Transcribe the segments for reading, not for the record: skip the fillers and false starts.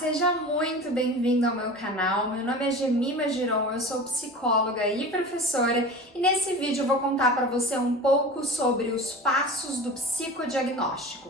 seja muito bem-vindo ao meu canal. Meu nome é Jemima Giron, eu sou psicóloga e professora e nesse vídeo eu vou contar para você um pouco sobre os passos do psicodiagnóstico.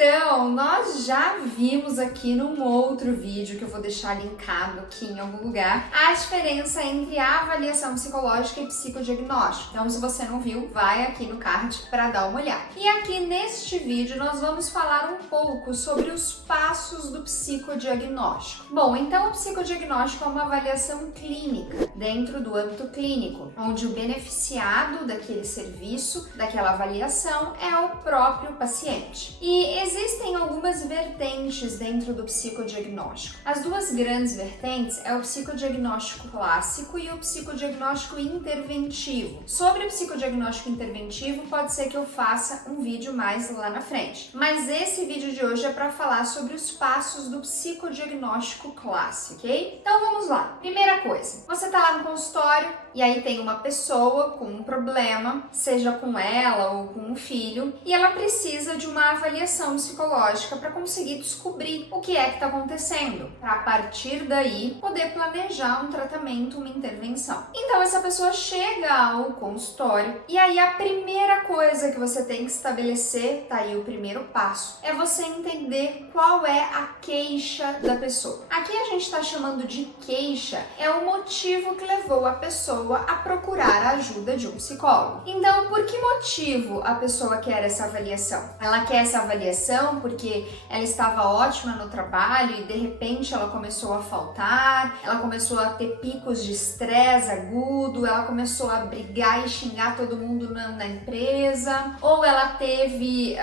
Então, nós já vimos aqui num outro vídeo, que eu vou deixar linkado aqui em algum lugar, a diferença entre a avaliação psicológica e psicodiagnóstico. Então, se você não viu, vai aqui no card para dar uma olhada. E aqui neste vídeo nós vamos falar um pouco sobre os passos do psicodiagnóstico. Bom, então o psicodiagnóstico é uma avaliação clínica, dentro do âmbito clínico, onde o beneficiado daquele serviço, daquela avaliação, é o próprio paciente. E existem algumas vertentes dentro do psicodiagnóstico. As duas grandes vertentes é o psicodiagnóstico clássico e o psicodiagnóstico interventivo. Sobre o psicodiagnóstico interventivo, pode ser que eu faça um vídeo mais lá na frente. Mas esse vídeo de hoje é para falar sobre os passos do psicodiagnóstico clássico, ok? Então vamos lá. Primeira coisa, você está lá no consultório e aí tem uma pessoa com um problema, seja com ela ou com um filho, e ela precisa de uma avaliação psicológica para conseguir descobrir o que é que está acontecendo, para a partir daí poder planejar um tratamento, uma intervenção. Então essa pessoa chega ao consultório e aí a primeira coisa que você tem que estabelecer, tá aí o primeiro passo, é você entender qual é a queixa da pessoa. Aqui a gente está chamando de queixa, é o motivo que levou a pessoa a procurar a ajuda de um psicólogo. Então, por que motivo a pessoa quer essa avaliação? Ela quer essa avaliação porque ela estava ótima no trabalho e de repente ela começou a faltar, ela começou a ter picos de estresse agudo, ela começou a brigar e xingar todo mundo na empresa, ou ela teve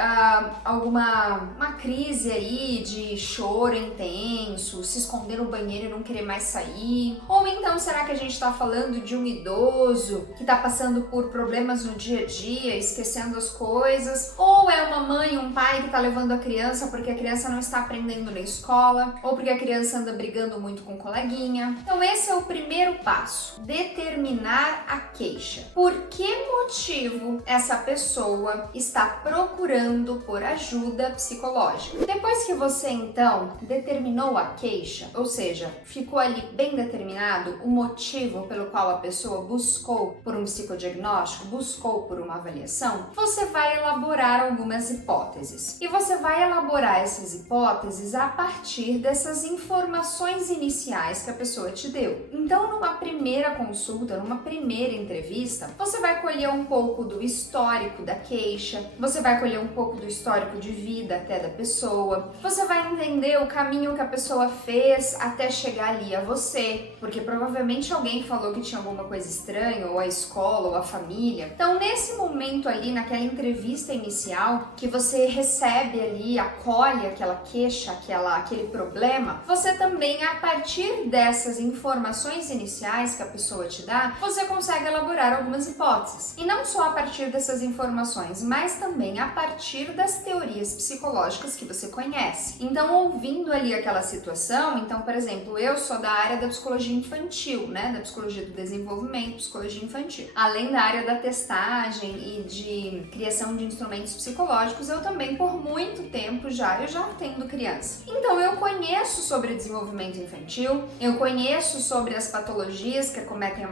uma crise aí de choro intenso, se esconder no banheiro e não querer mais sair, ou então será que a gente está falando de um idoso que está passando por problemas no dia a dia, esquecendo as coisas, ou é uma mãe, um pai que está levando a criança porque a criança não está aprendendo na escola, ou porque a criança anda brigando muito com o coleguinha. Então esse é o primeiro passo, determinar a queixa. Por que motivo essa pessoa está procurando por ajuda psicológica? Depois que você então determinou a queixa, ou seja, ficou ali bem determinado o motivo pelo qual a pessoa buscou por um psicodiagnóstico, buscou por uma avaliação, você vai elaborar algumas hipóteses. E você vai elaborar essas hipóteses a partir dessas informações iniciais que a pessoa te deu. Então, numa primeira consulta, numa primeira entrevista, você vai colher um pouco do histórico da queixa, você vai colher um pouco do histórico de vida até da pessoa, você vai entender o caminho que a pessoa fez até chegar ali a você, porque provavelmente alguém falou que tinha alguma coisa estranha, ou a escola, ou a família. Então, nesse momento ali, naquela entrevista inicial, que você recebe ali, acolhe aquela queixa, aquele problema, você também, a partir dessas informações iniciais que a pessoa te dá, você consegue elaborar algumas hipóteses. E não só a partir dessas informações, mas também a partir das teorias psicológicas que você conhece. Então, ouvindo ali aquela situação, então, por exemplo, eu sou da área da psicologia infantil, né, da psicologia do desenvolvimento, psicologia infantil. Além da área da testagem e de criação de instrumentos psicológicos, eu também, por muito tempo eu já atendo criança. Então, eu conheço sobre desenvolvimento infantil, eu conheço sobre as patologias que acometem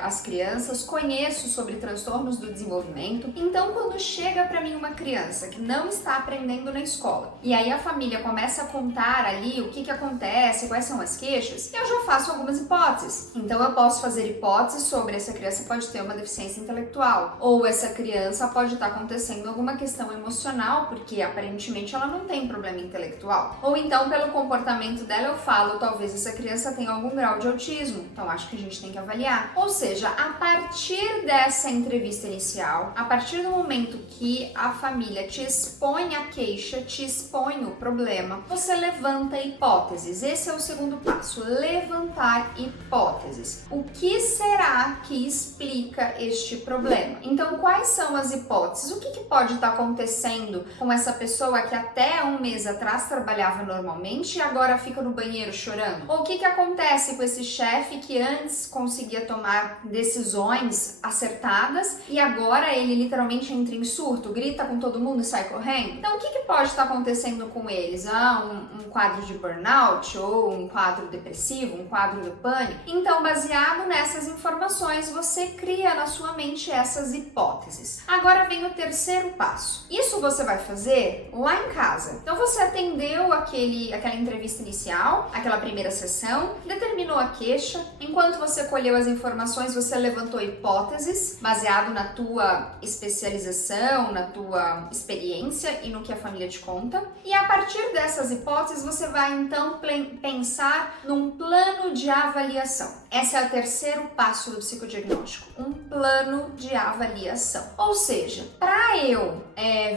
as crianças, conheço sobre transtornos do desenvolvimento. Então, quando chega para mim uma criança que não está aprendendo na escola, e aí a família começa a contar ali o que acontece, quais são as queixas, eu já faço algumas hipóteses. Então, eu posso fazer hipóteses sobre essa criança pode ter uma deficiência intelectual, ou essa criança pode estar acontecendo alguma questão emocional, porque aparentemente ela não tem problema intelectual. Ou então, pelo comportamento dela, eu falo, talvez essa criança tenha algum grau de autismo, então acho que a gente tem que avaliar. Ou seja, a partir dessa entrevista inicial, a partir do momento que a família te expõe a queixa, te expõe o problema, você levanta hipóteses. Esse é o segundo passo, levantar hipóteses. O que será que explica este problema? Então, quais são as hipóteses? O que pode estar acontecendo com essa pessoa pessoa que até um mês atrás trabalhava normalmente e agora fica no banheiro chorando? Ou o que acontece com esse chefe que antes conseguia tomar decisões acertadas e agora ele literalmente entra em surto, grita com todo mundo e sai correndo? Então o que pode estar acontecendo com eles? Um quadro de burnout ou um quadro depressivo, um quadro do pânico? Então, baseado nessas informações, você cria na sua mente essas hipóteses. Agora vem o terceiro passo. Isso você vai fazer lá em casa. Então você atendeu aquela entrevista inicial, aquela primeira sessão, determinou a queixa. Enquanto você colheu as informações, você levantou hipóteses baseado na tua especialização, na tua experiência e no que a família te conta. E a partir dessas hipóteses, você vai então pensar num plano de avaliação. Esse é o terceiro passo do psicodiagnóstico, um plano de avaliação. Ou seja, para eu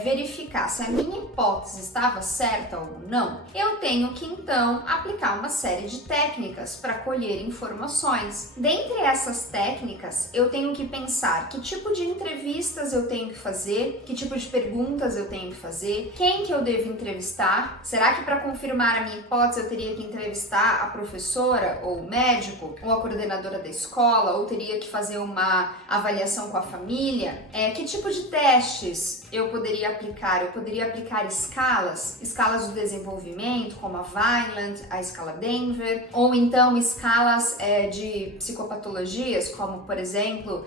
verificar se a minha hipótese estava certa ou não, eu tenho que então aplicar uma série de técnicas para colher informações. Dentre essas técnicas, eu tenho que pensar que tipo de entrevistas eu tenho que fazer, que tipo de perguntas eu tenho que fazer, quem que eu devo entrevistar. Será que para confirmar a minha hipótese eu teria que entrevistar a professora ou o médico ou a coordenadora da escola, ou teria que fazer uma avaliação com a família? Que tipo de testes eu poderia aplicar? Eu poderia aplicar escalas do desenvolvimento, como a Vineland, a escala Denver, ou então escalas de psicopatologias, como por exemplo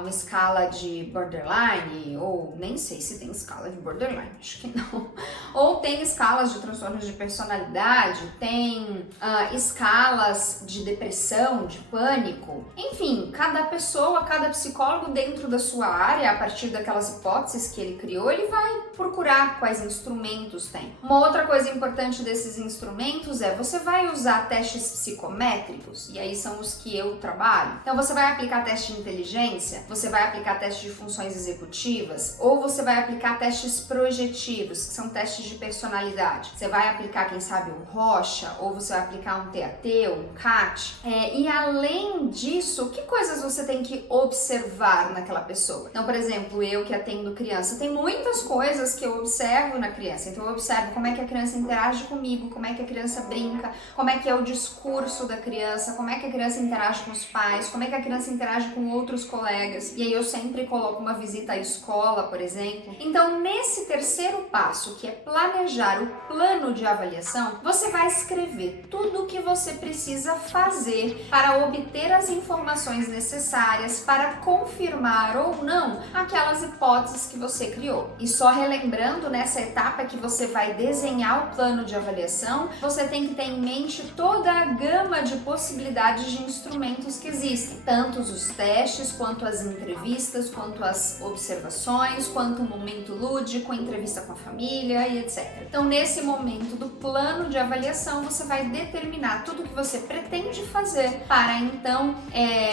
uma escala de borderline, ou nem sei se tem escala de borderline, acho que não. Ou tem escalas de transtornos de personalidade, tem escalas de depressão, de pânico. Enfim, cada pessoa, cada psicólogo dentro da sua área, a partir daquelas hipóteses que ele criou, ele vai procurar quais instrumentos tem. Uma outra coisa importante desses instrumentos você vai usar testes psicométricos, e aí são os que eu trabalho. Então você vai aplicar teste de inteligência, você vai aplicar teste de funções executivas, ou você vai aplicar testes projetivos, que são testes de personalidade. Você vai aplicar, quem sabe, um Rocha, ou você vai aplicar um TAT ou um CAT. E além disso, que coisas você tem que observar naquela pessoa? Então, por exemplo, eu que atendo criança, tem muitas coisas que eu observo na criança. Então eu observo como é que a criança interage comigo, como é que a criança brinca, como é que é o discurso da criança, como é que a criança interage com os pais, como é que a criança interage com outros colegas. E aí eu sempre coloco uma visita à escola, por exemplo. Então, nesse terceiro passo, que é planejar o plano de avaliação, você vai escrever tudo o que você precisa fazer para obter as informações necessárias para confirmar ou não aquelas hipóteses que você criou. E só relembrando, nessa etapa que você vai desenhar o plano de avaliação, você tem que ter em mente toda a gama de possibilidades de instrumentos que existem, tanto os testes, quanto as entrevistas, quanto as observações, quanto o momento lúdico, a entrevista com a família e etc. Então, nesse momento do plano de avaliação, você vai determinar tudo o que você pretende fazer para então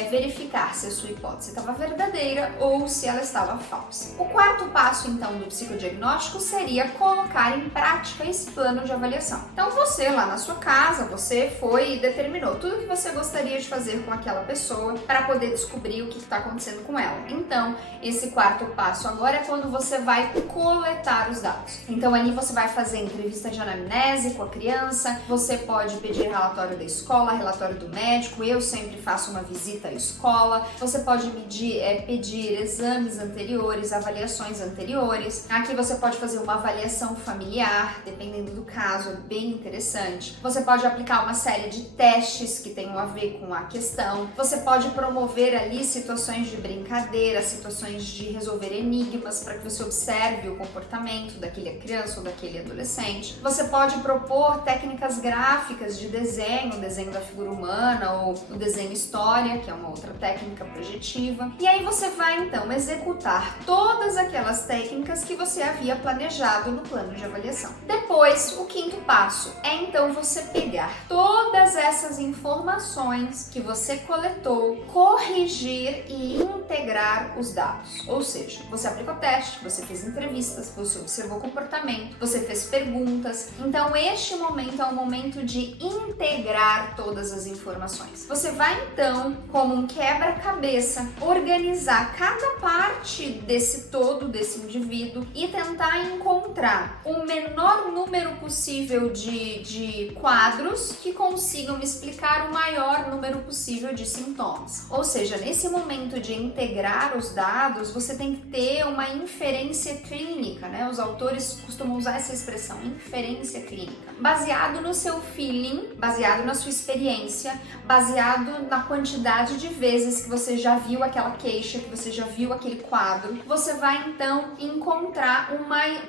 verificar se a sua hipótese estava verdadeira ou se ela estava falsa. O quarto passo, então, do psicodiagnóstico seria colocar em prática esse plano de avaliação. Então, você lá na sua casa, você foi e determinou tudo o que você gostaria de fazer com aquela pessoa para poder descobrir o que está acontecendo com ela. Então, esse quarto passo agora é quando você vai coletar os dados. Então, ali você vai fazer entrevista de anamnese com a criança, você pode pedir relatório da escola, relatório do médico, eu sempre faço uma visita à escola, você pode pedir exames anteriores, avaliações anteriores. Aqui você pode fazer uma avaliação familiar, dependendo do caso, é bem interessante. Você pode aplicar uma série de testes que tenham a ver com a questão. Você pode promover ali situações de brincadeira, situações de resolver enigmas para que você observe o comportamento daquele criança ou daquele adolescente. Você pode propor técnicas gráficas de desenho, o desenho da figura humana ou o desenho história, que é uma outra técnica projetiva. E aí você vai então executar todas aquelas técnicas que você havia planejado no plano de avaliação. Depois, o quinto passo é então você pegar todas essas informações que você coletou, corrigir e integrar os dados. Ou seja, você aplicou teste, você fez entrevistas, você observou comportamento, você fez perguntas. Então, este momento é um momento de integrar todas as informações. Você vai então, como um quebra-cabeça, organizar cada parte desse todo todo desse indivíduo e tentar encontrar o menor número possível de quadros que consigam explicar o maior número possível de sintomas. Ou seja, nesse momento de integrar os dados, você tem que ter uma inferência clínica, né? Os autores costumam usar essa expressão, inferência clínica, baseado no seu feeling, baseado na sua experiência, baseado na quantidade de vezes que você já viu aquela queixa, que você já viu aquele quadro. Você vai então encontrar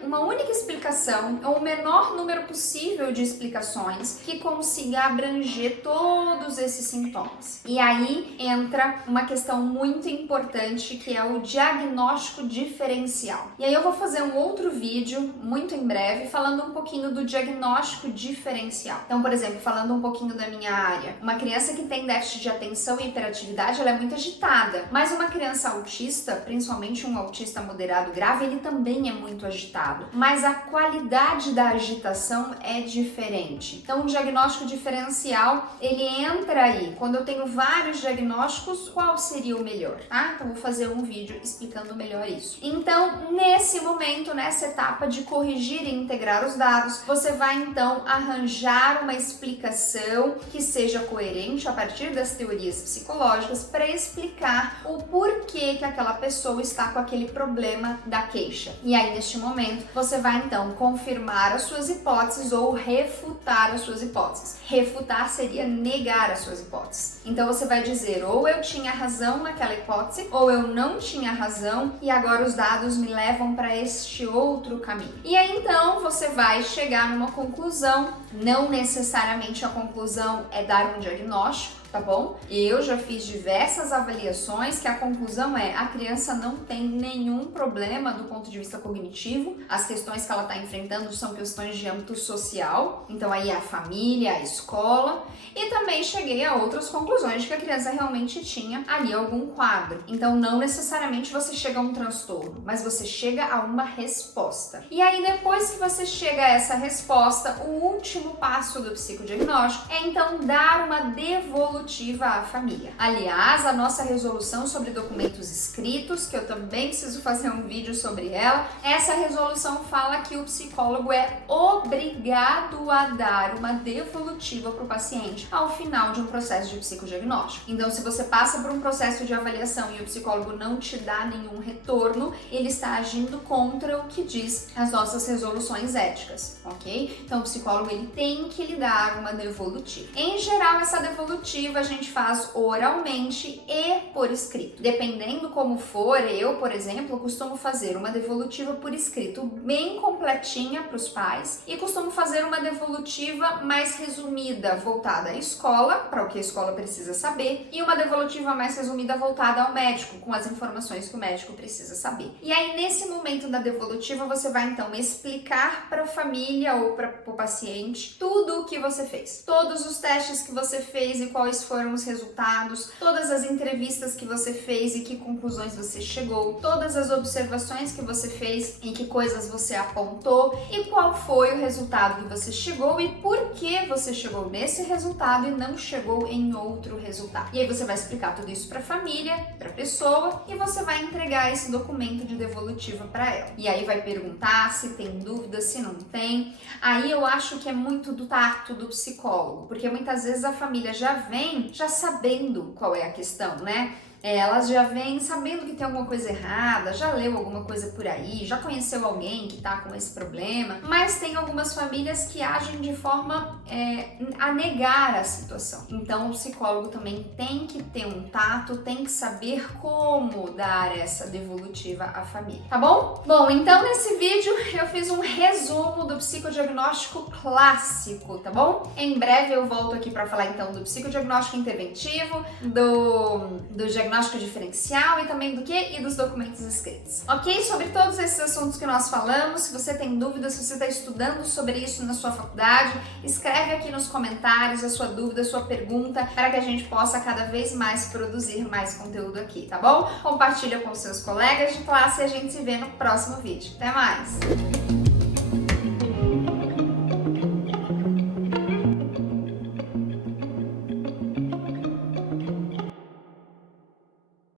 uma única explicação, ou o menor número possível de explicações que consiga abranger todos esses sintomas. E aí entra uma questão muito importante, que é o diagnóstico diferencial. E aí eu vou fazer um outro vídeo muito em breve falando um pouquinho do diagnóstico diferencial. Então, por exemplo, falando um pouquinho da minha área, uma criança que tem déficit de atenção e hiperatividade, ela é muito agitada, mas uma criança autista, principalmente um autista moderado grave, ele também é muito agitado, mas a qualidade da agitação é diferente. Então, o diagnóstico diferencial, ele entra aí. Quando eu tenho vários diagnósticos, qual seria o melhor, tá? Então, vou fazer um vídeo explicando melhor isso. Então, nesse momento, nessa etapa de corrigir e integrar os dados, você vai então arranjar uma explicação que seja coerente a partir das teorias psicológicas para explicar o porquê que aquela pessoa está com aquele problema da queixa. E aí, neste momento, você vai então confirmar as suas hipóteses ou refutar as suas hipóteses. Refutar seria negar as suas hipóteses. Então você vai dizer, ou eu tinha razão naquela hipótese, ou eu não tinha razão e agora os dados me levam para este outro caminho. E aí então você vai chegar numa conclusão. Não necessariamente a conclusão é dar um diagnóstico, tá bom? Eu já fiz diversas avaliações que a conclusão é: a criança não tem nenhum problema do ponto de vista cognitivo, as questões que ela está enfrentando são questões de âmbito social, então aí a família, a escola, e também cheguei a outras conclusões de que a criança realmente tinha ali algum quadro. Então não necessariamente você chega a um transtorno, mas você chega a uma resposta. E aí depois que você chega a essa resposta, o último passo do psicodiagnóstico é então dar uma devolutiva à família. Aliás, a nossa resolução sobre documentos escritos, que eu também preciso fazer um vídeo sobre ela, essa resolução fala que o psicólogo é obrigado a dar uma devolutiva para o paciente ao final de um processo de psicodiagnóstico. Então, se você passa por um processo de avaliação e o psicólogo não te dá nenhum retorno, ele está agindo contra o que diz as nossas resoluções éticas, ok? Então, o psicólogo ele tem que lhe dar uma devolutiva. Em geral, essa devolutiva a gente faz oralmente e por escrito. Dependendo como for, eu, por exemplo, costumo fazer uma devolutiva por escrito bem completinha para os pais e costumo fazer uma devolutiva mais resumida, voltada à escola, para o que a escola precisa saber, e uma devolutiva mais resumida voltada ao médico, com as informações que o médico precisa saber. E aí, nesse momento da devolutiva, você vai então explicar para a família ou para o paciente tudo o que você fez, todos os testes que você fez e quais foram os resultados, todas as entrevistas que você fez e que conclusões você chegou, todas as observações que você fez e que coisas você apontou e qual foi o resultado que você chegou e por que você chegou nesse resultado e não chegou em outro resultado. E aí você vai explicar tudo isso para a família, para a pessoa, e você vai entregar esse documento de devolutiva para ela. E aí vai perguntar se tem dúvida, se não tem. Aí eu acho que é muito do tato do psicólogo, porque muitas vezes a família já vem já sabendo qual é a questão, né? Elas já vêm sabendo que tem alguma coisa errada, já leu alguma coisa por aí, já conheceu alguém que tá com esse problema, mas tem algumas famílias que agem de forma a negar a situação. Então o psicólogo também tem que ter um tato, tem que saber como dar essa devolutiva à família, tá bom? Bom, então nesse vídeo eu fiz um resumo do psicodiagnóstico clássico, tá bom? Em breve eu volto aqui para falar então do psicodiagnóstico interventivo, do diagnóstico diferencial e também do que? E dos documentos escritos. Ok? Sobre todos esses assuntos que nós falamos, se você tem dúvidas, se você está estudando sobre isso na sua faculdade, escreve aqui nos comentários a sua dúvida, a sua pergunta, para que a gente possa cada vez mais produzir mais conteúdo aqui, tá bom? Compartilha com seus colegas de classe e a gente se vê no próximo vídeo. Até mais!